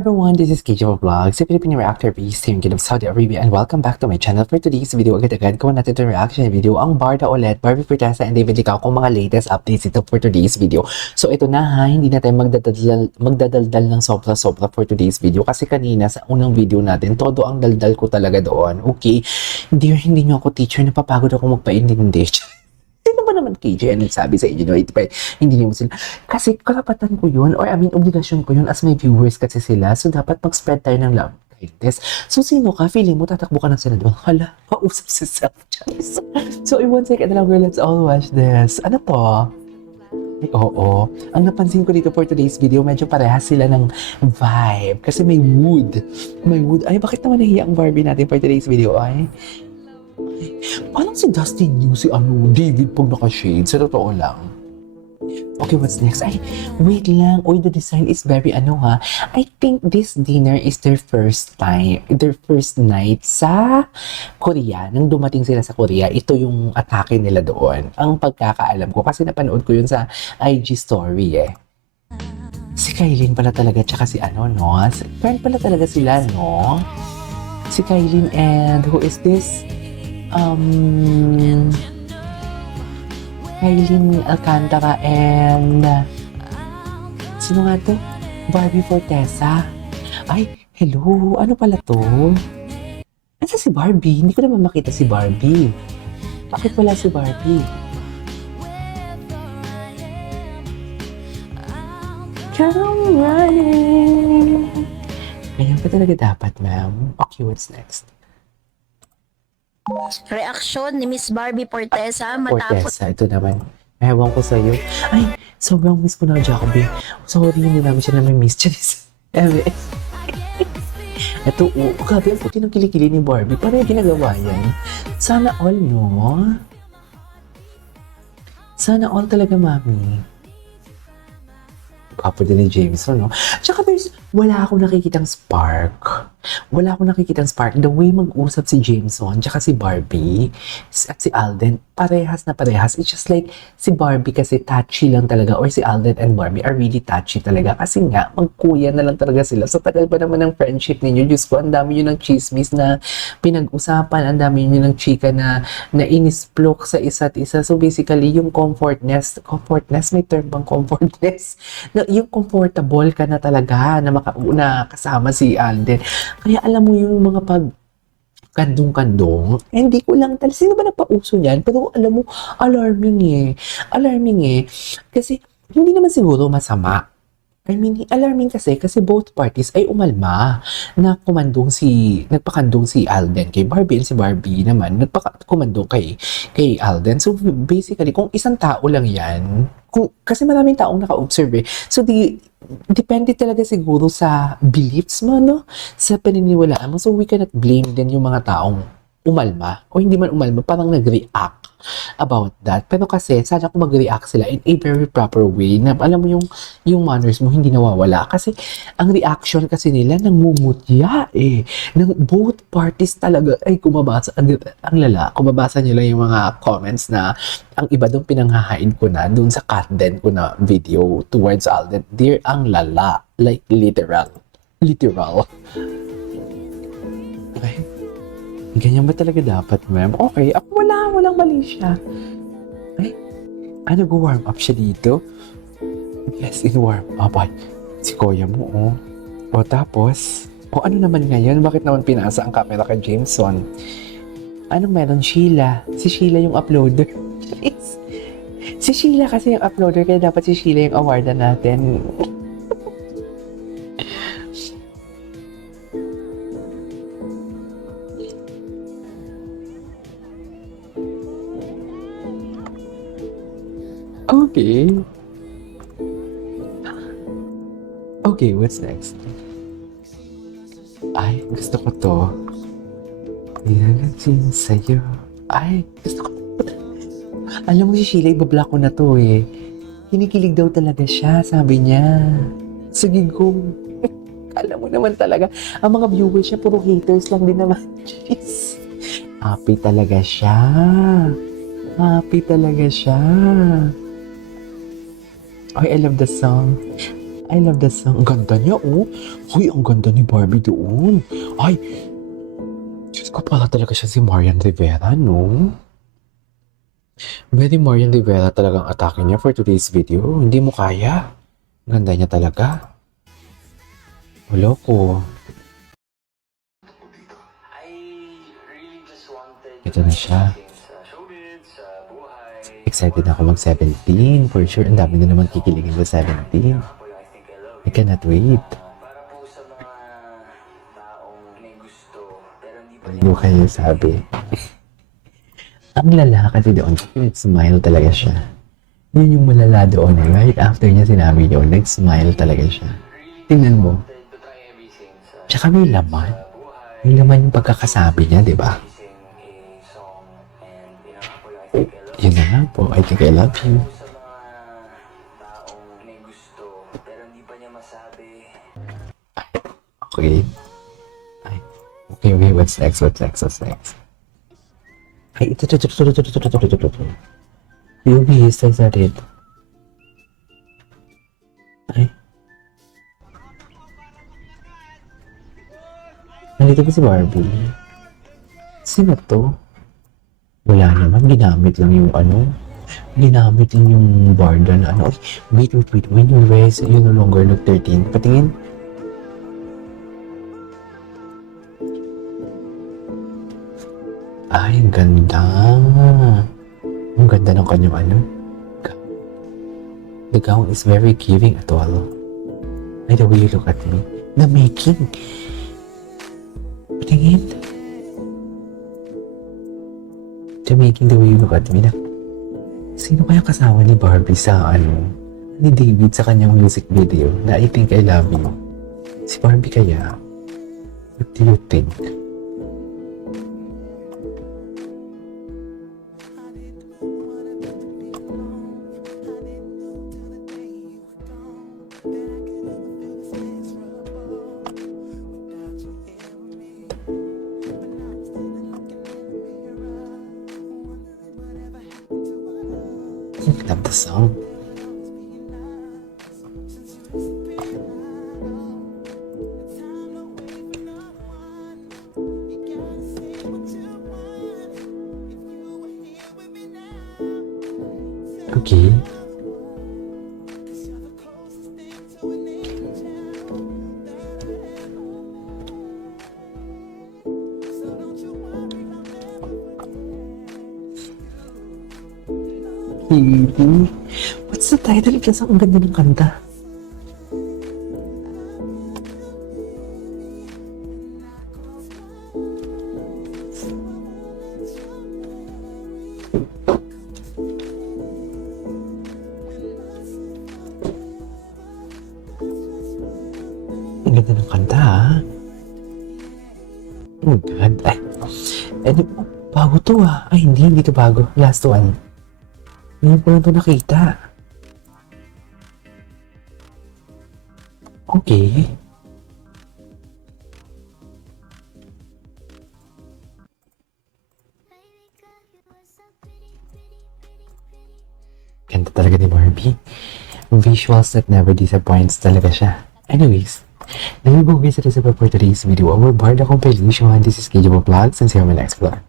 everyone, this is KJ Vlogs, a Filipino reactor based here in Saudi Arabia, and welcome back to my channel. For today's video, agad-agad ko natin itong reaction video ang Barda ulit, Barbie Forteza and David Licao kung mga latest updates ito for today's video. So ito na ha, hindi na tayo magdadaldal ng sobra-sobra for today's video kasi kanina sa unang video natin, todo ang daldal ko talaga doon. Okay, hindi nyo ako teacher, napapagod ako magpa-intindi. Sino ba naman KJ? Ano sabi sa inyo? Hindi niyo sila. Kasi karapatan ko yun, or obligasyon ko yun as my viewers kasi sila. So, dapat mag-spread tayo ng love. Kindness. So, sino ka? Feeling mo, tatakbo ka ng senador. Hala, kausap si self-choice. So, in 1 second na lang, girl, let's all watch this. Ano to? Ay, oo. Ang napansin ko dito for today's video, medyo parehas sila ng vibe. Kasi may wood. May wood. Ay, bakit naman nahiya ang Barbie natin for today's video? Ay, parang si Dustin knew si David pag naka-shade. Sa totoo lang. Okay, what's next? Ay, wait lang. Uy, the design is very I think this dinner is their first night sa Korea. Nang dumating sila sa Korea, ito yung atake nila doon. Ang pagkakaalam ko, kasi napanood ko yun sa IG story eh. Si Kylie pala talaga, tsaka si friend pala talaga sila, no? Si Kylie and who is this? Kailin Alcantara and sino nga to? Barbie Forteza. Ay, hello. Ano pala to? Asa si Barbie? Hindi ko naman makita si Barbie. Bakit wala si Barbie? Come running. Ganyan pa talaga dapat, ma'am. Okay, what's next? Reaksyon ni Miss Barbie Forteza matapos Forteza, ito naman. Ewan ko sa'yo. Ay, sobrang miss ko na Jacoby. Sorry, hindi namin siya namin miss. Charis. Ito, grabe, ang puti ng kilikili ni Barbie. Paano yung ginagawa yan? Sana all, no? Sana all talaga, mami. Gwapo din ni Jameson, no? Tsaka wala akong nakikitang spark. Wala akong nakikitang spark. The way mag-usap si Jameson, tsaka si Barbie, at si Alden, parehas na parehas. It's just like, si Barbie kasi touchy lang talaga, or si Alden and Barbie are really touchy talaga. Kasi nga, magkuya na lang talaga sila. Sa tagal pa naman ng friendship ninyo, Diyos ko, ang dami yun ng chismis na pinag-usapan, ang dami yun ng chika na inisplok sa isa't isa. So basically, yung comfortness, may term bang comfortness? Na, yung comfortable ka na talaga na kasama si Alden. Kaya alam mo yung mga kandong-kandong, hindi ko lang sino ba nagpauso niyan? Pero alam mo, alarming eh. Kasi hindi naman siguro masama. Alarming kasi both parties ay umalma na nagpakandong si Alden kay Barbie, and si Barbie naman nagpakumandong kay Alden. So basically, kung isang tao lang yan, kasi maraming taong naka-observe eh. So depende talaga siguro sa beliefs mo, no? Sa paniniwalaan mo. So we cannot blame din yung mga taong umalma o hindi man umalma, parang nag-react about that. Pero kasi sana kung mag-react sila in a very proper way na alam mo yung manners mo hindi nawawala, kasi ang reaction kasi nila nangmumutya eh, ng both parties talaga ay kumabasa kumabasa nyo lang yung mga comments na ang iba doon pinanghahain ko na doon sa cut din ko na video towards Alden. Dear, ang lala, like literal okay. Ganyan ba talaga dapat, ma'am? Okay, ako walang mali siya. Ay, nag-warm up siya dito? Yes, in-warm up. Ay, si Kuya mo, oh. O tapos, ano naman ngayon? Bakit naman pinasa ang camera kay Jameson? Anong meron, Sheila? Si Sheila yung uploader. Si Sheila kasi yung uploader, kaya dapat si Sheila yung awardan natin. Okay, what's next? Ay, gusto ko to. Yan sa'yo. Ay, gusto ko. Alam mo si Sheila, ibablock ko na to eh. Kinikilig daw talaga siya, sabi niya. Sige, go. Alam mo naman talaga, ang mga viewers niya, puro haters lang din naman. Jeez. Happy talaga siya. Happy talaga siya. Oh, I love the song. I love that song. Ang ganda niya, oh. Huy, ang ganda ni Barbie doon. Ay, Diyos ko pala talaga siya si Marian Rivera, no? Very Marian Rivera talagang atake niya for today's video. Hindi mo kaya. Ang ganda niya talaga. Wala ko. Ito na siya. Excited na ako mag-17. For sure, ang dami na naman kikiligin sa 17. I cannot wait. Ano kayo sabi? Ang lala kasi doon, nag-smile talaga siya. Yun yung malala doon. Right after niya sinabi yun, nag-smile talaga siya. Tingnan mo. Tsaka may laman. May laman yung pagkakasabi niya, di ba? Yun na nga po. I think I love you. Okay. Okay, what's next? Ay, ito. UV, start it. Ay. Nandito ba si Barbie? Sino to? Wala naman, ginamit lang yung ginamit lang yung barda na ano. Wait, when you raise, you no longer look 13. Patingin. Ay, ang ganda. Ang ganda ng kanyang The gown is very giving at all. Ay, the way you look at me. The making. Patingin. The making, the way you look at me. Sino kaya kasama ni Barbie sa ni David sa kanyang music video na I Think I Love You? Si Barbie kaya? What do you think? I love the song. Okay. Baby. What's the title of the song? Ang ganda ng kanta. Ang ganda ng kanta, ha? Oh my God. Ay, bago to, ha? Ay, hindi to bago. Last one. Ngayon ko lang ito nakita. Okay. Ganda talaga ni Barbie. Visuals that never disappoints talaga siya. Anyways, nagigugay sa for today's video. Our Barda compilation. This is KJ Vlogs and see you on my next vlog.